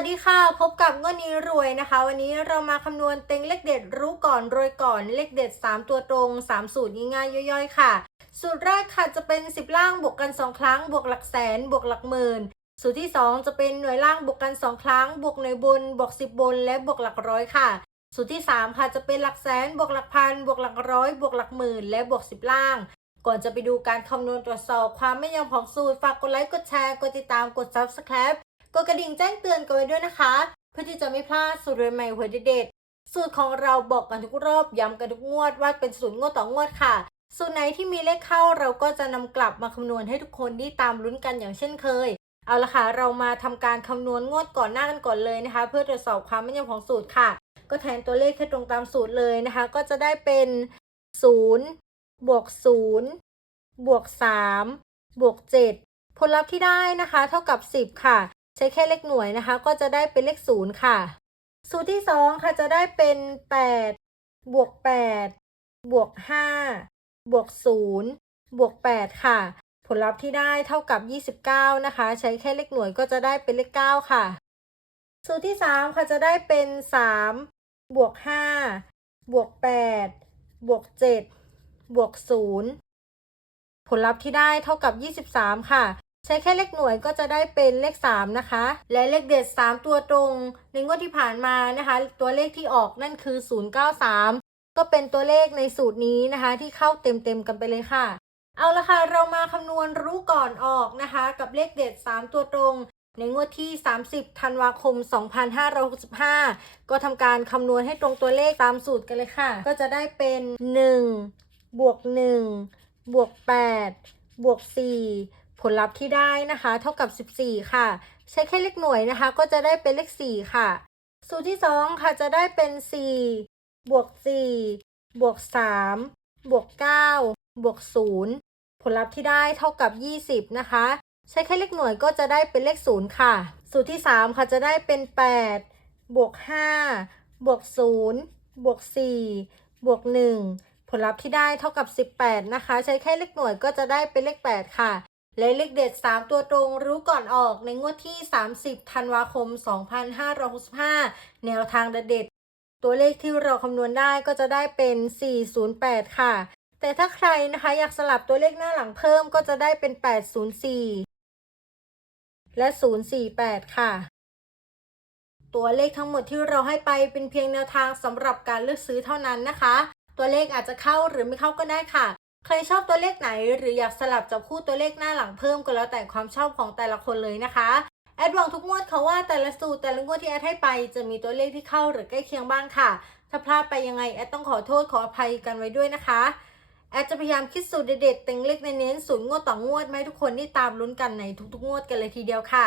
วัสดีค่ะ พบกับเงวดนี้รวยนะคะ วันนี้เรามาคำนวณเต็งเลขเด็ดรู้ก่อนรวยก่อนเลขเด็ด 3 ตัวตรง 3 สูตรง่ายๆย่อยๆ ค่ะ สูตรแรกค่ะจะเป็น 10 ล่างบวกกัน 2 ครั้ง บวกหลักแสน บวกหลักหมื่น สูตรที่ 2 จะเป็นหน่วยล่างบวกกัน 2 ครั้ง บวกหน่วยบน บวก 10 บน และบวกหลักร้อยค่ะ สูตรที่ 3 ค่ะจะเป็นหลักแสน บวกหลักพัน บวกหลักร้อย บวกหลักหมื่น และบวก 10 ล่าง ก่อนจะไปดูการคำนวณตรวจสอบความไม่ยอมของสูตรฝากกดไลค์กดแชร์กดติดตามกด subscribe กดกระดิ่งแจ้งเตือนกันไว้ด้วยนะคะ เพื่อที่จะไม่พลาดสูตรใหม่หัวเด็ดสูตรของเราบอกกันทุกรอบย้ำกันทุกงวดว่าเป็นสูตรงวดต่องวดค่ะ สูตรไหนที่มีเลขเข้าเราก็จะนำกลับมาคำนวณให้ทุกคนได้ตามลุ้นกันอย่างเช่นเคย เอาละค่ะ เรามาทำการคำนวณงวดก่อนหน้ากันก่อนเลยนะคะ เพื่อตรวจสอบความแม่นยำของสูตรค่ะ ก็แทนตัวเลขให้ตรงตามสูตรเลยนะคะ ก็จะได้เป็น0บวก0บวก3บวก7ผลลัพธ์ที่ได้นะคะ เท่ากับ 10 ค่ะ ใช้แค่เลขหน่วยนะคะ ก็จะได้เป็นเลข0ค่ะ สูตรที่2ค่ะจะได้เป็น 8 บวก 8 บวก 5 บวก 0 บวก 8 ค่ะ ผลลัพธ์ที่ได้เท่ากับ 29 นะคะ ใช้แค่เลขหน่วยก็จะได้เป็นเลข 9 ค่ะ สูตรที่3ค่ะจะได้เป็น 3 บวก 5 บวก 8 บวก 7 บวก 0 ผลลัพธ์ที่ได้เท่ากับ 23 ค่ะ ใช้แค่เลขหน่วยก็จะได้เป็นเลข 3 นะคะ และเลขเด็ด 3 ตัวตรง ในงวดที่ผ่านมานะคะ ตัวเลขที่ออกนั่นคือ 093 ก็เป็นตัวเลขในสูตรนี้นะคะ ที่เข้าเต็มๆกันไปเลยค่ะ เอาละค่ะเรามาคำนวณรู้ก่อนออกนะคะ กับเลขเด็ด 3 ตัวตรง ในงวดที่ 30 ธันวาคม 2565 ก็ทำการคำนวณให้ตรงตัวเลขตามสูตรกันเลยค่ะ ก็จะได้เป็น 1 บวก 1 บวก 8 บวก 4 ผลลัพธ์ที่ได้นะคะ เท่ากับ 14 ค่ะ ใช้แค่เลขหน่วยนะคะ ก็จะได้เป็นเลข 4 ค่ะ สูตรที่ 2 ค่ะจะได้เป็น 4 บวก 4 บวก 3 บวก 9 บวก 0 ผลลัพธ์ที่ได้เท่ากับ 20 นะคะ ใช้แค่เลขหน่วยก็จะได้เป็นเลข 0 ค่ะ สูตรที่ 3 ค่ะจะได้เป็น 8 บวก 5 บวก 0 บวก 4 บวก 1 ผลลัพธ์ที่ได้เท่ากับ 18 นะคะ ใช้แค่เลขหน่วยก็จะได้เป็นเลข 8 ค่ะ และเลขเด็ด 3 ตัวตรงรู้ก่อนออกในงวดที่ 30 ธันวาคม 2565 แนวทางเด็ด ตัวเลขที่เราคำนวณได้ก็จะได้เป็น 408 ค่ะ แต่ถ้าใครนะคะอยากสลับตัวเลขหน้าหลังเพิ่มก็จะได้เป็น 804 และ 048 ค่ะ ตัวเลขทั้งหมดที่เราให้ไปเป็นเพียงแนวทางสำหรับการเลือกซื้อเท่านั้นนะคะ ตัวเลขอาจจะเข้าหรือไม่เข้าก็ได้ค่ะ ใครชอบตัวเลขไหน หรืออยากสลับจับคู่ตัวเลขหน้าหลังเพิ่มก็แล้วแต่ความชอบของแต่ละคนเลยนะคะแอดหวังทุกงวดเขาว่าแต่ละสูตรแต่ละงวดที่แอดให้ไปจะมีตัวเลขที่เข้าหรือใกล้เคียงบ้างค่ะถ้าพลาดไปยังไงแอดต้องขอโทษขออภัยกันไว้ด้วยนะคะแอดจะพยายามคิดสูตรเด็ดๆเต็งเล็กในเน้นสูตรงวดต่องวดมาให้ทุกคนได้ตามลุ้นกันในทุกๆงวดกันเลยทีเดียวค่ะ